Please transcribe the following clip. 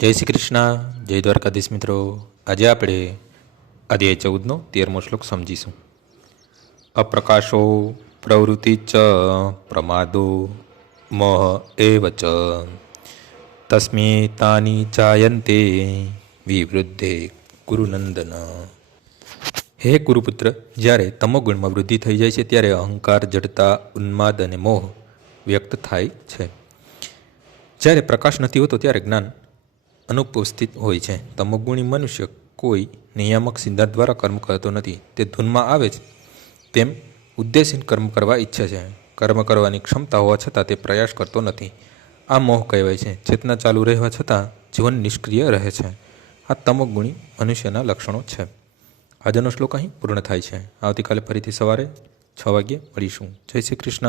જય શ્રી કૃષ્ણ, જય દ્વારકાધીશ મિત્રો. આજે આપણે અધ્યાય 14નો 13મો શ્લોક સમજીશું. અપ્રકાશો પ્રવૃત્તિ ચ પ્રમાદો મોહ એવ ચ તસ્મિતાની જાયન્તે વિવૃદ્ધે કુરુનંદન. હે કુરુપુત્ર, જ્યારે તમોગુણમાં વૃદ્ધિ થઈ જાય છે ત્યારે અહંકાર, જડતા, ઉન્માદ અને મોહ વ્યક્ત થાય છે. જ્યારે પ્રકાશ નથી હોતો ત્યારે જ્ઞાન અનુપસ્થિત હોય છે. તમોગુણી મનુષ્ય કોઈ નિયામક સિદ્ધાંત દ્વારા કર્મ કરતો નથી. તે ધૂનમાં આવે છે તેમ ઉદ્દેશહીન કર્મ કરવા ઈચ્છે છે. કર્મ કરવાની ક્ષમતા હોવા છતાં તે પ્રયાસ કરતો નથી. આ મોહ કહેવાય છે. ચેતના ચાલુ રહેવા છતાં જીવન નિષ્ક્રિય રહે છે. આ તમોગુણી મનુષ્યના લક્ષણો છે. આજનો શ્લોક અહીં પૂર્ણ થાય છે. આવતીકાલે ફરીથી સવારે 6 વાગ્યે મળીશું. જય શ્રી કૃષ્ણ.